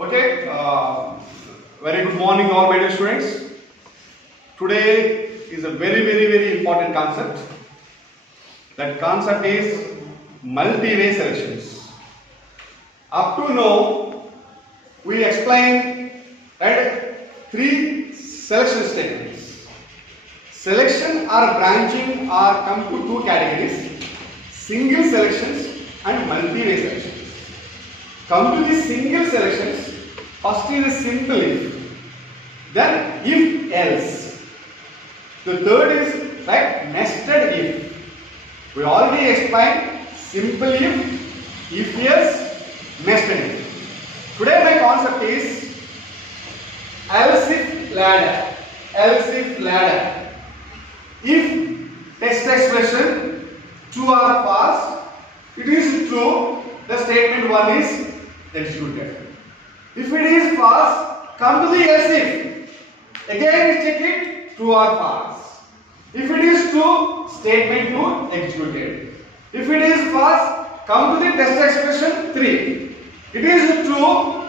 Okay, very good morning all my dear students. Today is a very important concept. That concept is multi-way selections. Up to now, we explained three selection statements. Selection or branching are come to two categories: single selections and multi-way selections. Come to the single selections, first is a simple if, then if else. The third is nested if. We already explained simple if else, nested if. Today my concept is else if ladder. Else if ladder. If test expression true or false, it is true, the statement 1 is executed. If it is false, come to the else if. Again check it, true or false. If it is true, statement 2 executed. If it is false, come to the test expression 3. It is true,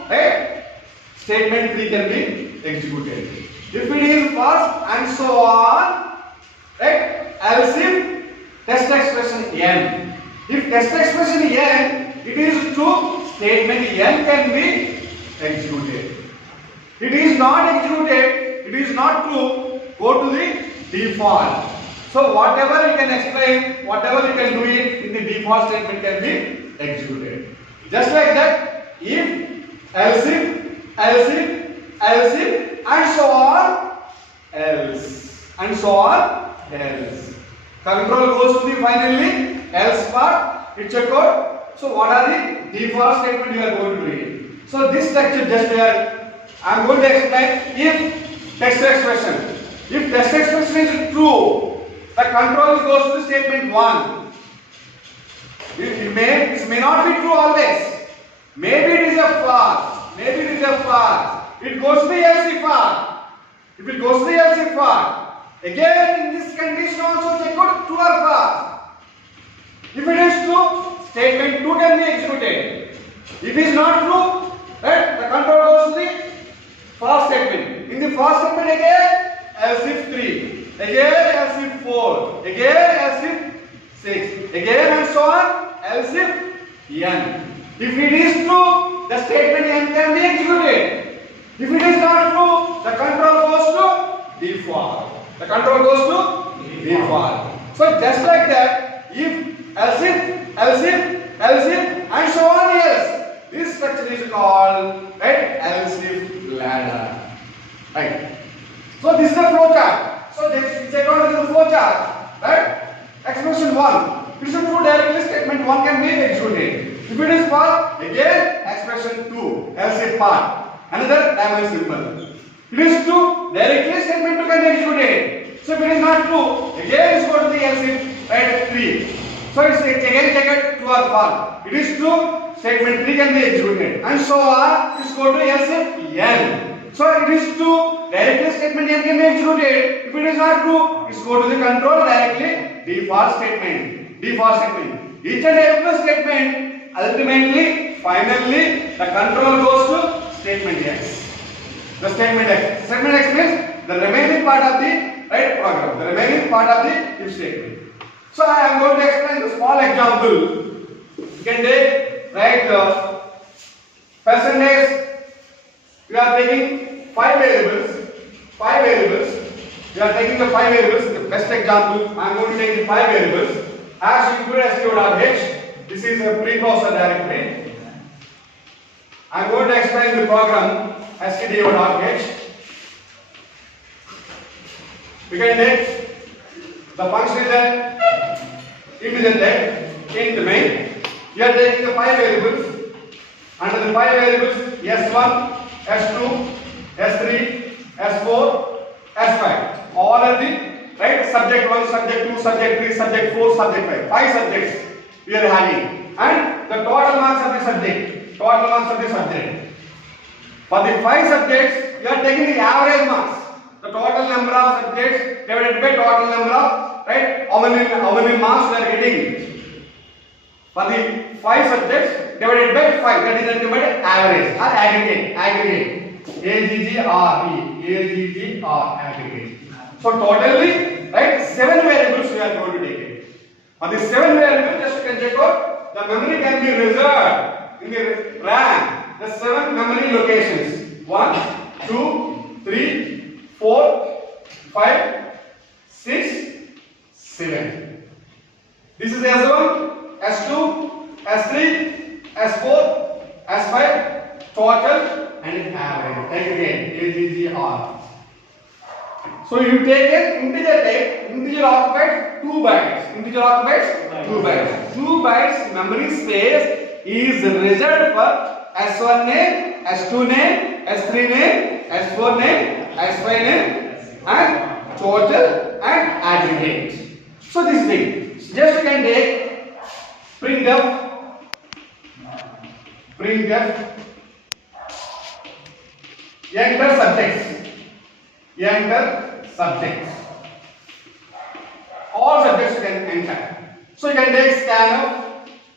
statement 3 can be executed. If it is false, and so on, else if test expression n. If test expression n, it is true, statement n can be executed. It is not executed, it is not true, go to the default. So whatever you can explain, whatever you can do it in the default statement can be executed. Just like that, if, else if, else if, else if, and so on, else, and so on, else. Control goes to the finally else part, it's a code. So what are the default statement you are going to read? So this structure just here, I am going to explain if text expression. If text expression is true, the control goes to statement 1. It may not be true always. Maybe it is a false. Maybe it is a false. It goes to the else if part. If it goes to the else if part, again in this condition also check out true or false. If it is true, statement 2 can be executed. If it is not true, the control goes to the false statement. In the false statement again, else if 3, again else if 4, again else if 6, again and so on, else if n. If it is true, the statement n can be executed. If it is not true, the control goes to default. The control goes to default. So just like that, if, else if, else if, else if, and so on else. This structure is called else if ladder. Right. So this is the flow chart. So let's check out the flow chart. Right. Expression 1. It is a true directly statement 1 can be executed. If it is false, again expression 2 else if part. Another diamond symbol. It is true, directly statement 2 can be executed. So if it is not true, again is go to the else if 3. So it's again check it true or false. It is true, statement 3 can be executed, and so on. It's go to else if n. So it is true, directly statement n can be executed. If it is not true, it's go to the control directly default statement. Default statement. Each and every statement ultimately, finally, the control goes to statement x. The statement x. Statement x means the remaining part of the program. The remaining part of the if statement. So I am going to explain the small example. You can take percentage. We are taking 5 variables. 5 variables. We are taking the 5 variables. The best example. I am going to take the 5 variables. As include stdio.h. This is a precursor directory. I am going to explain the program stdio.h. We can take the function is that integer type in the main. We are taking the 5 variables. Under the 5 variables s1, s2, s3, s4, s5. All are the subject 1, subject 2, subject 3, subject 4, subject 5. 5 subjects we are having, and the total marks of the subject. Total marks of the subject. For the 5 subjects, we are taking the average marks. The total number of subjects divided by total number of how many marks we are getting. For the 5 subjects divided by 5, that is nothing but average or aggregate. aggregate. AGGR, aggregate. So totally, right, 7 variables we are going to take it. On the 7 variables, just you can check out, the memory can be reserved in the RAM, the 7 memory locations. 1, 2, 3, 4, 5, 6, 7. This is S1, S2, S3, S4, S5, total and average. Aggregate, AGGR. So you take an integer type, integer occupies 2 bytes. Integer occupies 2 bytes. 2 bytes memory space is reserved for S1 name, S2 name, S3 name, S4 name, S5 name, and total and aggregate. So this thing, just you can take printf, enter subjects, enter subjects. All subjects you can enter. So you can take scan of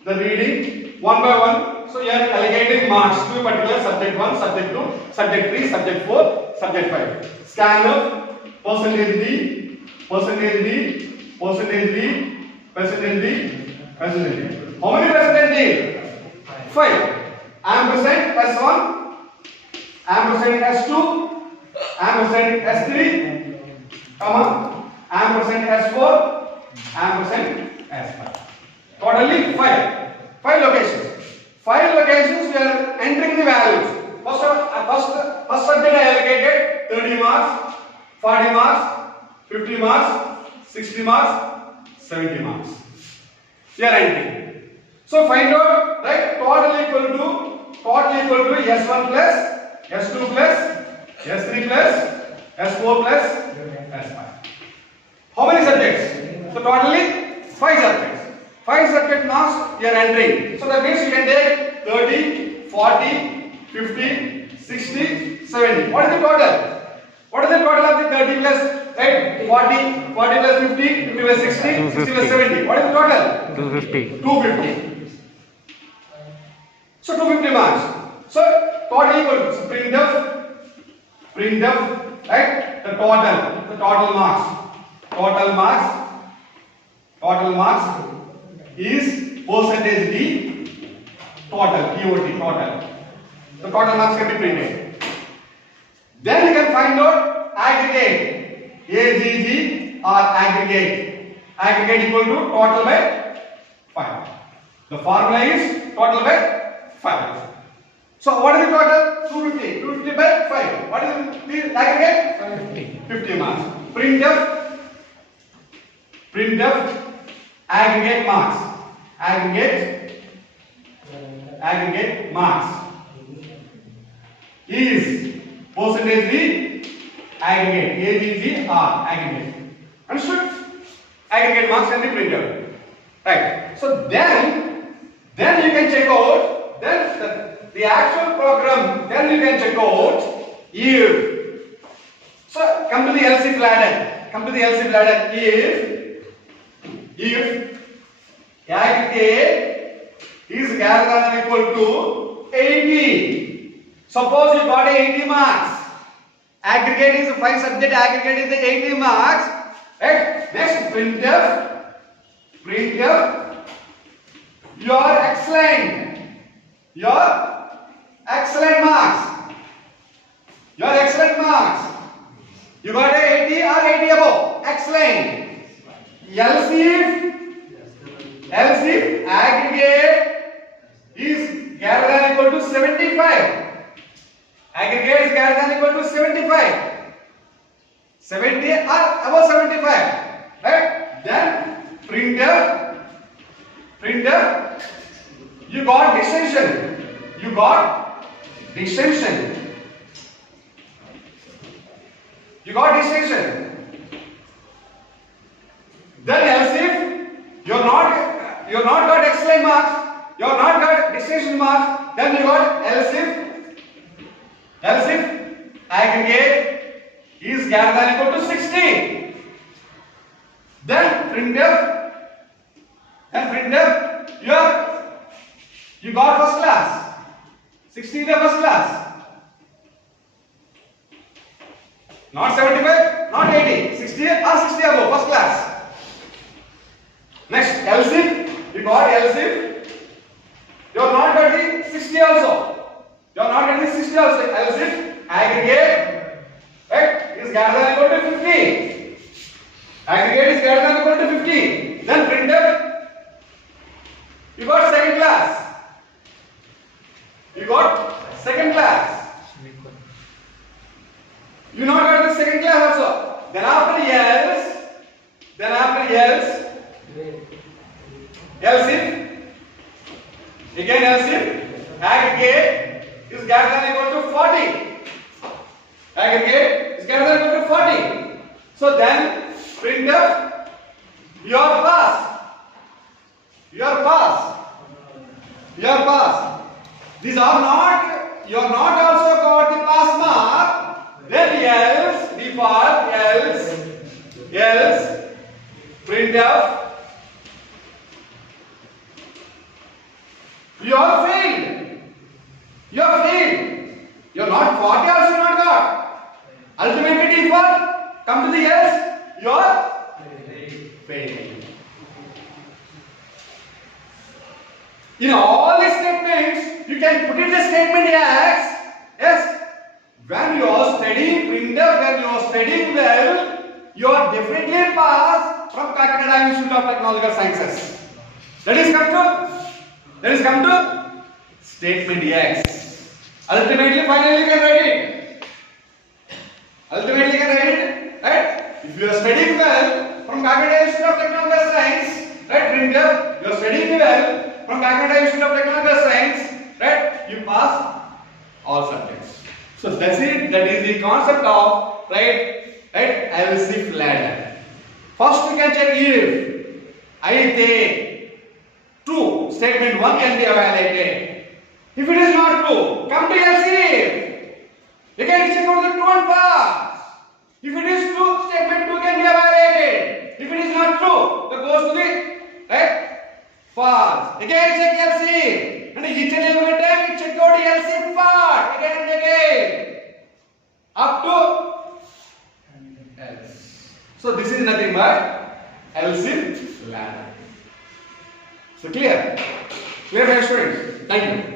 the reading one by one. So you are allocating marks to a particular subject 1, subject 2, subject 3, subject 4, subject 5. Scan of percentage D, percentage D, percentage D, percentage D, percentage D. How many percentage D? 5. Ampersand S1, ampersand S2, ampersand S3, comma, ampersand S4, ampersand S5. Totally 5. 5 locations. 5 locations we are entering the values. First subject I allocated 30 marks, 40 marks, 50 marks, 60 marks, 70 marks. We are entering. So find out, right, total equal to S1 plus, S2 plus, S3 plus, S4 plus, S5. How many subjects? So totally 5 subjects. 5 subject marks you are entering. So that means you can take 30, 40, 50, 60, 70. What is the total? What is the total of the 30 plus, right? 40 plus 50, 50 plus 60, 60 plus 70. What is the total? 250. 250. So 250 marks. So total equal to, so printf, right? The total marks is percentage D total, total. The total marks can be printed. Then you can find out aggregate, AGG or aggregate. Aggregate equal to total by 5. The formula is total by 5. So what is the total? 250. 250 by 5. What is the aggregate? 50 marks. Printf aggregate marks. Aggregate marks is percentage D aggregate, AGGR, aggregate. Understood? Aggregate marks can be printed. Right. So then you can check out the actual program. Then you can check out if. So come to the else if ladder. If aggregate is greater than or equal to 80. Suppose you got 80 marks. Aggregate is 5 subject, aggregate is the 80 marks. Right? Next, printf, your excellent marks. You got 80 or 80 above. Excellent. Else if aggregate is greater than or equal to 75. Aggregate is greater than or equal to 75. 70 or above 75. Right? Then printf, you got distinction. Then else if you are not got excellent marks, you are not got distinction marks, then you got else if aggregate is greater than or equal to 60. Then printf, you got first class. 60 is the first class. Not 75, not 80, 60 or 60 above, first class. Next, LCIF, you got LCIF. You are not getting 60 also. You are not getting 60 also. LCIF, aggregate, right, is greater than or equal to 50. Aggregate is greater than or equal to 50. Then printf, you got second class. You got second class. You not got the second class also. Then after else, LCIF, again LCIF, aggregate is greater than equal to 40. Aggregate is greater than equal to 40. So then printf, you are pass. You are pass. You are pass. These are not, you are not also got the pass mark. Then else, default, else, printf, you are failed. You are failed. You are not 40 also not got. Ultimately default, come to the else, you are failed. In all these statements, you can put it the statement as, yes, when you are studying printf, when you are studying well, you are definitely passed from Kakinada Institute of Technological Sciences. That is come to statement X. Ultimately, finally you can write it. Ultimately you can write it, right? If you are studying well from Kakinada Institute of Technological Science, right, printf, you are studying well from Kakinada Institute of Technological Science, right, you pass all subjects. So that's it. That is the concept of right LCIF ladder. First you can check if అయితే true, statement 1 can be evaluated. If it is not true, come to LCIF. You can check out the true and false. If it is true, statement 2 can be evaluated. If it is not true, then goes to the right false. Again check LCIF. And each and every time you check out the LCIF part again and again up to else. So this is nothing but LCIF ladder. So clear? Clear, my students? Thank you.